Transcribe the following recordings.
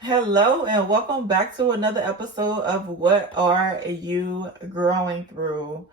Hello and welcome back to another episode of What Are You Growing Through?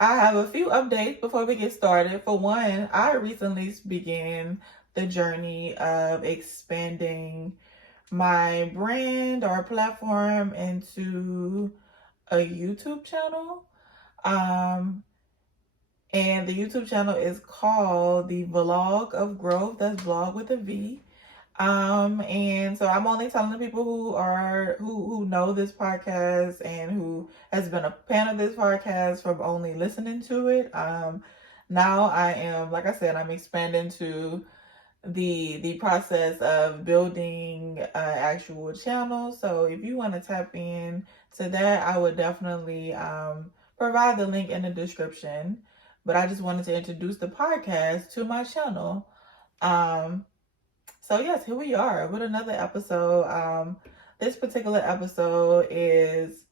I have a few updates before we get started. For one, I recently began the journey of expanding my brand or platform into a YouTube channel. Um, and the YouTube channel is called The Vlog of Growth. That's vlog with a V. And so I'm only telling the people who know this podcast and who has been a fan of this podcast from only listening to it. Now I am, like I said, I'm expanding to the process of building an actual channel. So if you want to tap in to that, I would definitely provide the link in the description. But I just wanted to introduce the podcast to my channel. Um, so yes, here we are with another episode. This particular episode is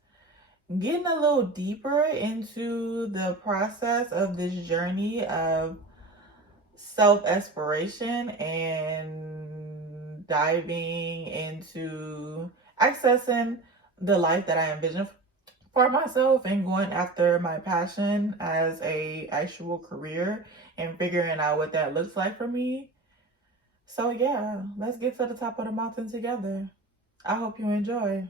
getting a little deeper into the process of this journey of self-exploration and diving into accessing the life that I envision for myself and going after my passion as a actual career and figuring out what that looks like for me. So yeah, let's get to the top of the mountain together. I hope you enjoy.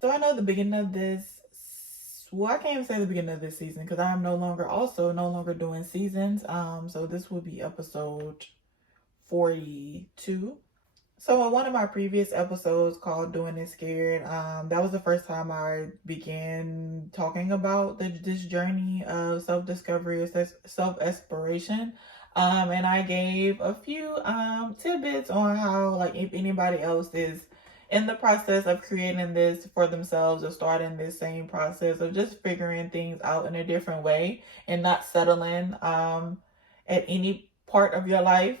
So I know the beginning of this, well, I can't even say the beginning of this season because I am no longer doing seasons. So this will be episode 42. So in one of my previous episodes called Doing It Scared, that was the first time I began talking about this journey of self-discovery, self-exploration. And I gave a few tidbits on how, like, if anybody else is in the process of creating this for themselves or starting this same process of just figuring things out in a different way and not settling at any part of your life.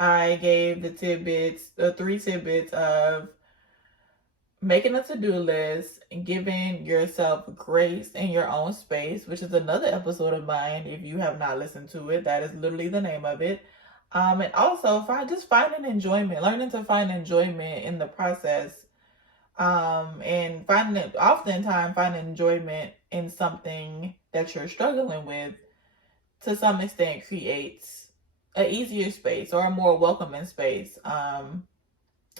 I gave the three tidbits of making a to-do list and giving yourself grace in your own space, which is another episode of mine. If you have not listened to it, that is literally the name of it. And also finding enjoyment, learning to find enjoyment in the process. And oftentimes finding enjoyment in something that you're struggling with to some extent creates an easier space or a more welcoming space.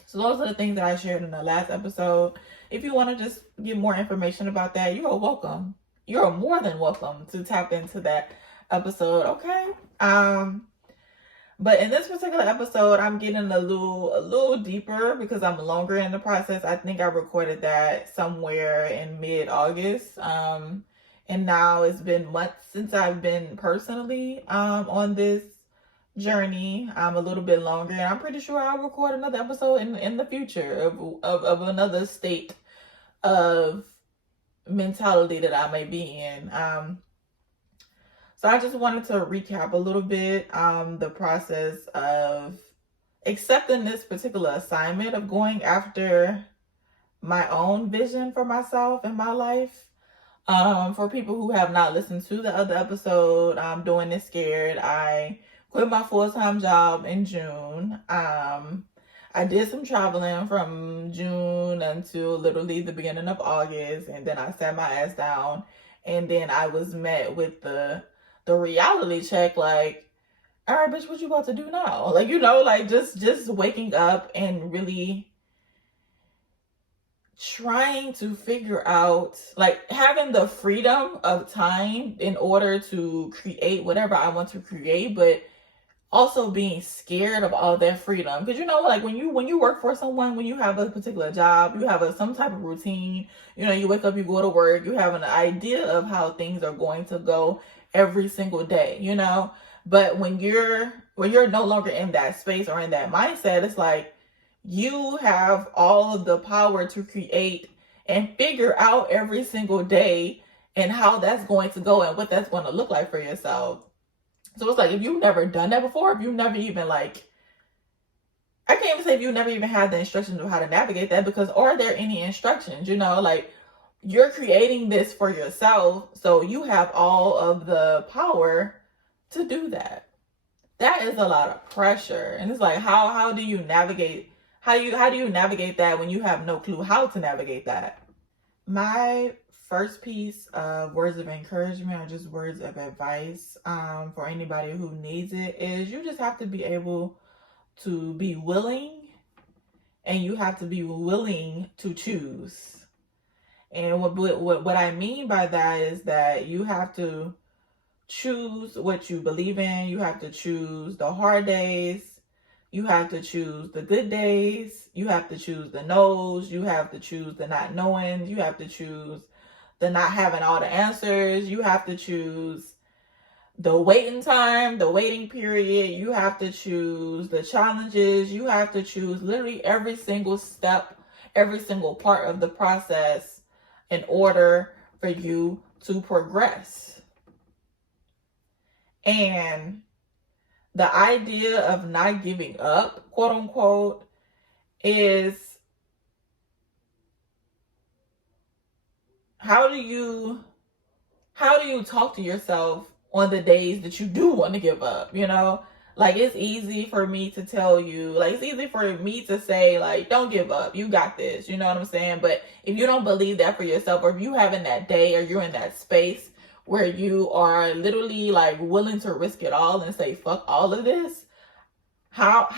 So those are the things that I shared in the last episode. If you want to just get more information about that, you're welcome. You're more than welcome to tap into that episode, okay? But in this particular episode, I'm getting a little deeper because I'm longer in the process. I think I recorded that somewhere in mid-August. And now it's been months since I've been personally on this journey. I'm a little bit longer, and I'm pretty sure I'll record another episode in the future of another state of mentality that I may be in. So I just wanted to recap a little bit the process of accepting this particular assignment of going after my own vision for myself and my life. For people who have not listened to the other episode, Doing It Scared, I quit my full-time job in June. I did some traveling from June until literally the beginning of August, and then I sat my ass down, and then I was met with the reality check, like, all right, bitch, what you about to do now? Like, like just waking up and really trying to figure out, like, having the freedom of time in order to create whatever I want to create, but also being scared of all that freedom. Because like when you work for someone, when you have a particular job, you have some type of routine. You wake up, you go to work, you have an idea of how things are going to go every single day. But when you're no longer in that space or in that mindset, it's like you have all of the power to create and figure out every single day and how that's going to go and what that's going to look like for yourself. So it's like, if you've never done that before, if you've never even like I can't even say if you never even had the instructions of how to navigate that, because are there any instructions? You know, like, you're creating this for yourself, so you have all of the power to do that. That is a lot of pressure. And it's like, how do you navigate, how do you navigate that when you have no clue how to navigate that? My first piece of words of encouragement, or just words of advice, for anybody who needs it, is you just have to be able to be willing, and you have to be willing to choose. And what I mean by that is that you have to choose what you believe in. You have to choose the hard days. You have to choose the good days. You have to choose the no's. You have to choose the not knowing. You have to choose the not having all the answers. You have to choose the waiting time, the waiting period. You have to choose the challenges. You have to choose literally every single step, every single part of the process in order for you to progress. And the idea of not giving up, quote unquote, is, how do you talk to yourself on the days that you do want to give up? You know, like, it's easy for me to tell you, like, it's easy for me to say, like, don't give up, you got this, you know what I'm saying? But if you don't believe that for yourself, or if you have in that day, or you're in that space where you are literally like willing to risk it all and say fuck all of this, how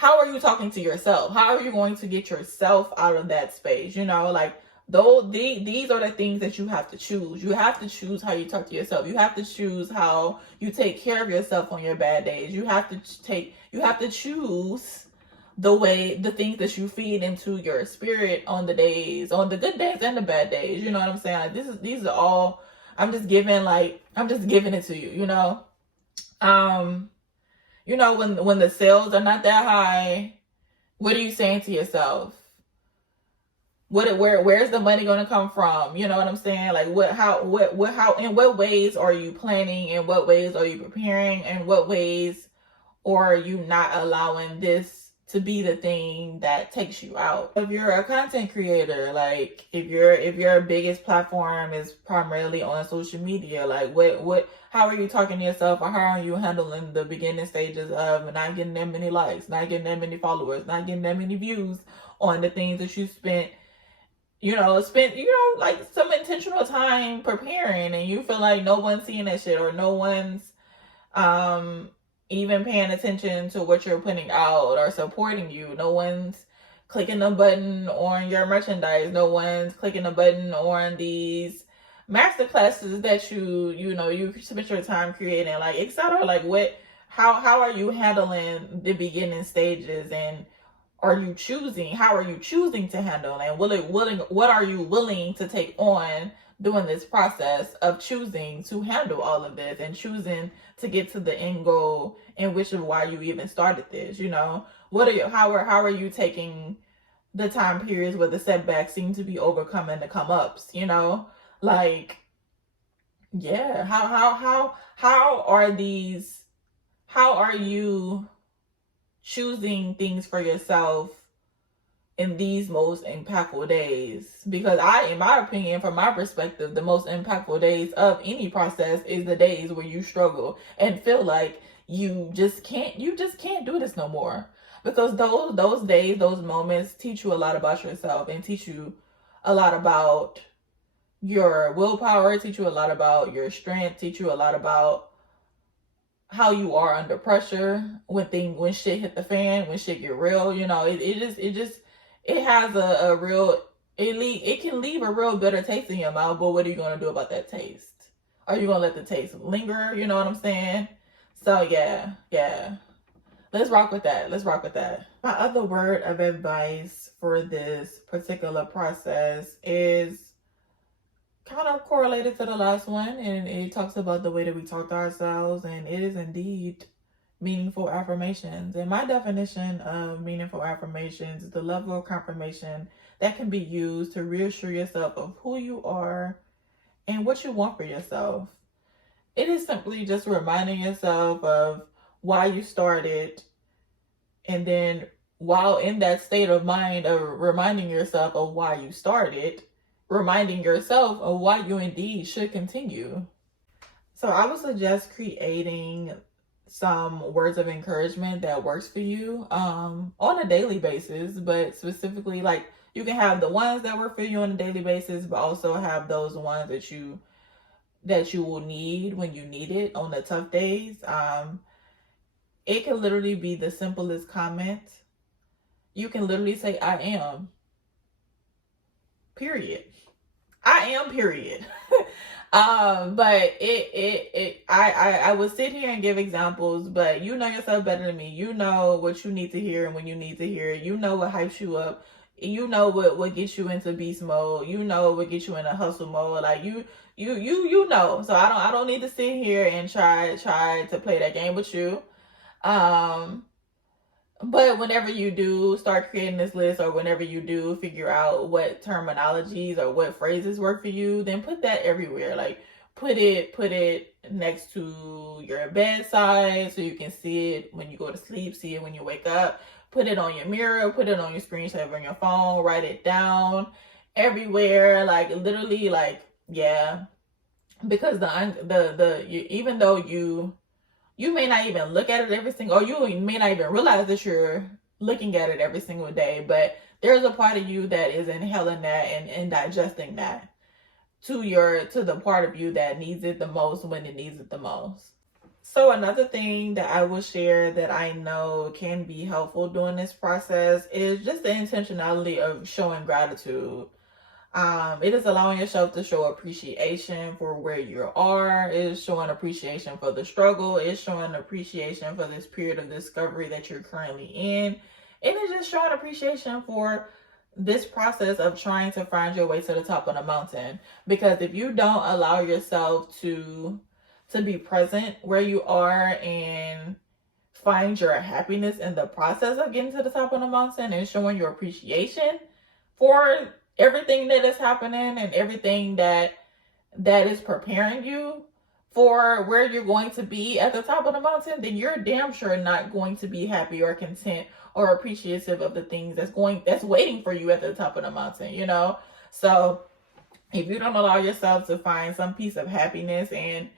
are you talking to yourself? How are you going to get yourself out of that space? You know, like, though these are the things that you have to choose. You have to choose how you talk to yourself. You have to choose how you take care of yourself on your bad days. You have to choose the things that you feed into your spirit on the good days and the bad days. You know what I'm saying? Like, these are all, I'm just giving it to you, you know? You know, when the sales are not that high, what are you saying to yourself? Where's the money going to come from? You know what I'm saying? Like, how, in what ways are you planning? In what ways are you preparing? In what ways are you not allowing this to be the thing that takes you out? If you're a content creator, like, if your biggest platform is primarily on social media, like, how are you talking to yourself, or how are you handling the beginning stages of not getting that many likes, not getting that many followers, not getting that many views on the things that you spent like some intentional time preparing, and you feel like no one's seeing that shit, or no one's even paying attention to what you're putting out or supporting you. No one's clicking the button on your merchandise. No one's clicking the button on these masterclasses that you spent your time creating, like, etc. Like, how are you handling the beginning stages, and how are you choosing to handle, and what are you willing to take on during this process of choosing to handle all of this, and choosing to get to the end goal, in which of why you even started this? You know, how are you taking the time periods where the setbacks seem to be overcoming the come ups? You know, like, yeah, how are you choosing things for yourself in these most impactful days? Because in my opinion, from my perspective, the most impactful days of any process is the days where you struggle and feel like you just can't do this no more. Because those days, those moments teach you a lot about yourself, and teach you a lot about your willpower, teach you a lot about your strength, teach you a lot about how you are under pressure when shit hit the fan, when shit get real. You know, it has a real, it can leave a real bitter taste in your mouth. But what are you going to do about that taste? Are you going to let the taste linger? You know what I'm saying? So yeah. Let's rock with that. My other word of advice for this particular process is kind of correlated to the last one, and it talks about the way that we talk to ourselves, and it is indeed meaningful affirmations. And my definition of meaningful affirmations is the level of confirmation that can be used to reassure yourself of who you are and what you want for yourself. It is simply just reminding yourself of why you started, And then while in that state of mind of reminding yourself of why you started, reminding yourself of why you indeed should continue. So I would suggest creating some words of encouragement that works for you on a daily basis, but specifically like you can have the ones that work for you on a daily basis, but also have those ones that you will need when you need it on the tough days. It can literally be the simplest comment. You can literally say, I am, period. I am, period. But I would sit here and give examples, but you know yourself better than me. You know what you need to hear and when you need to hear it. You know what hypes you up. You know what gets you into beast mode. You know what gets you in a hustle mode. Like you know. So I don't need to sit here and try to play that game with you. But whenever you do start creating this list, or whenever you do figure out what terminologies or what phrases work for you, then put that everywhere. Like put it next to your bedside so you can see it when you go to sleep, see it when you wake up. Put it on your mirror, put it on your screensaver on your phone, write it down everywhere. Like literally, like yeah, because even though you may not even look at it every single, or you may not even realize that you're looking at it every single day, but there's a part of you that is inhaling that and digesting that to the part of you that needs it the most when it needs it the most. So another thing that I will share that I know can be helpful during this process is just the intentionality of showing gratitude. It is allowing yourself to show appreciation for where you are. It is showing appreciation for the struggle. It's showing appreciation for this period of discovery that you're currently in. It is just showing appreciation for this process of trying to find your way to the top of the mountain. Because if you don't allow yourself to be present where you are and find your happiness in the process of getting to the top of the mountain and showing your appreciation for everything that is happening and everything that is preparing you for where you're going to be at the top of the mountain, then you're damn sure not going to be happy or content or appreciative of the things that's waiting for you at the top of the mountain, you know? So if you don't allow yourself to find some piece of happiness and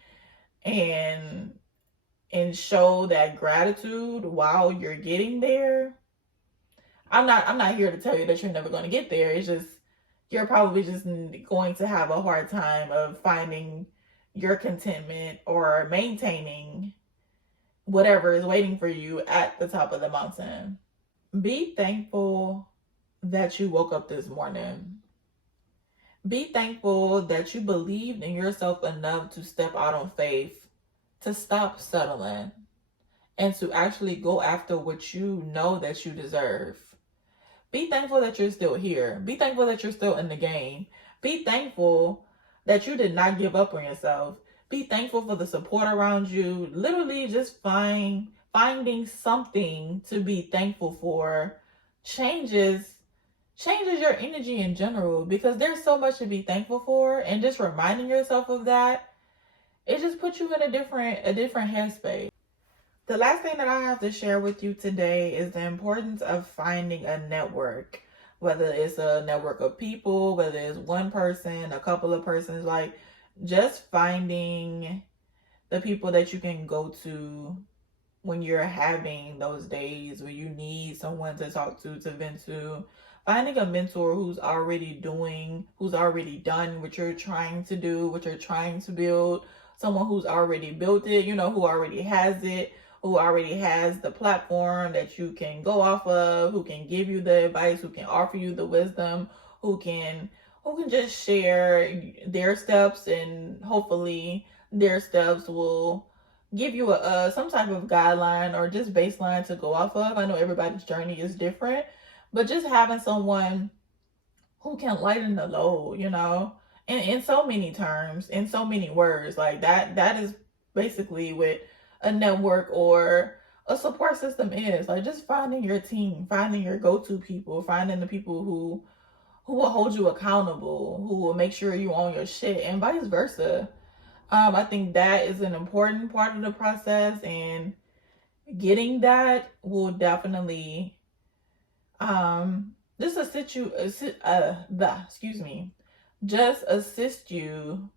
show that gratitude while you're getting there, I'm not here to tell you that you're never going to get there. It's just you're probably just going to have a hard time of finding your contentment or maintaining whatever is waiting for you at the top of the mountain. Be thankful that you woke up this morning. Be thankful that you believed in yourself enough to step out on faith, to stop settling, and to actually go after what you know that you deserve. Be thankful that you're still here. Be thankful that you're still in the game. Be thankful that you did not give up on yourself. Be thankful for the support around you. Literally just finding something to be thankful for changes your energy in general, because there's so much to be thankful for, and just reminding yourself of that, it just puts you in a different headspace. The last thing that I have to share with you today is the importance of finding a network, whether it's a network of people, whether it's one person, a couple of persons, like just finding the people that you can go to when you're having those days where you need someone to talk to vent to. Finding a mentor who's already done what you're trying to do, what you're trying to build, someone who's already built it, who already has it, who already has the platform that you can go off of, who can give you the advice, who can offer you the wisdom, who can just share their steps, and hopefully their steps will give you some type of guideline or just baseline to go off of. I know everybody's journey is different, but just having someone who can lighten the load, in so many terms, in so many words, like that is basically what a network or a support system is. Like just finding your team, finding your go-to people, finding the people who will hold you accountable, who will make sure you own your shit, and vice versa. I think that is an important part of the process, and getting that will definitely just just assist you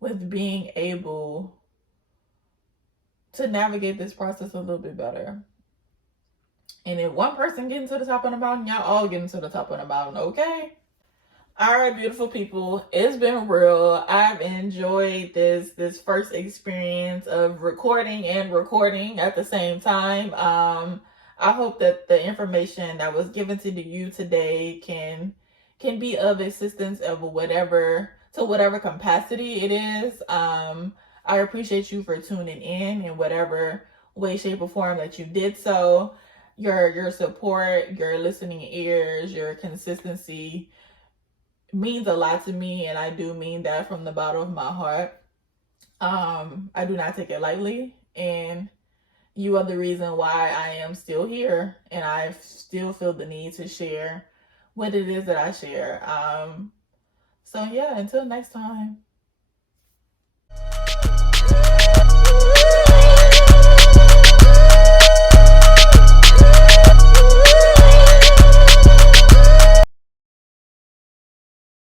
with being able to navigate this process a little bit better. And if one person getting to the top of the mountain, y'all all getting to the top of the mountain, okay? All right, beautiful people, it's been real. I've enjoyed this first experience of recording at the same time. I hope that the information that was given to you today can be of assistance of whatever capacity it is. I appreciate you for tuning in whatever way, shape, or form that you did so. Your support, your listening ears, your consistency means a lot to me, and I do mean that from the bottom of my heart. I do not take it lightly, and you are the reason why I am still here, and I still feel the need to share what it is that I share. So yeah, until next time.